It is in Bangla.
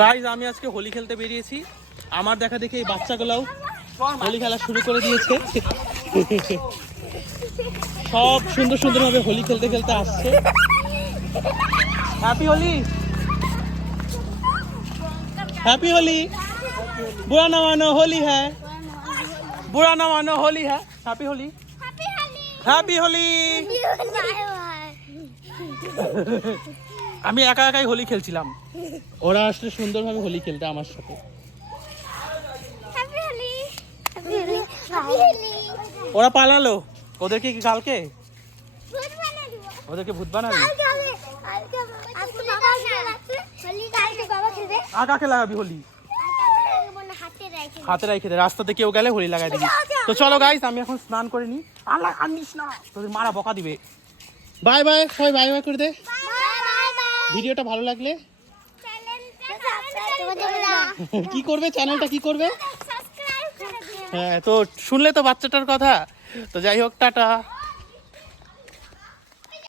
গাইজ আমি আজকে হোলি খেলতে বেরিয়েছি। আমার দেখা দেখে এই বাচ্চাগুলাও হোলি খেলা শুরু করে দিয়েছে। সব সুন্দর সুন্দর ভাবে হোলি খেলতে খেলতে আসছে। Happy Holi, happy Holi. बुरा ना मानो होली है, बुरा ना मानो होली है। Happy Holi, happy Holi. আমি একা একাই হোলি খেলছিলাম, ওরা আসলে সুন্দরভাবে হোলি খেলতে আমার সাথে। ওরা পালালো, ওদেরকে কি কালকে ওদেরকে ভূত বানাবি? কাকে লাগাবি হোলি? হাতে রাখে দে, রাস্তাতে কেউ গেলে হোলি লাগাই দিবি। তো চলো গাইস, আমি এখন স্নান করে নি। আল্লাহ আনিস না, তোদের মারা বকা দিবে। বাই বাই, সবাই বাই বাই করে দে। ভিডিওটা ভালো লাগলে কি করবে, চ্যানেলটা কি করবে? হ্যাঁ, তো শুনলে তো বাচ্চাটার কথা। তো যাই হোক, টাটা।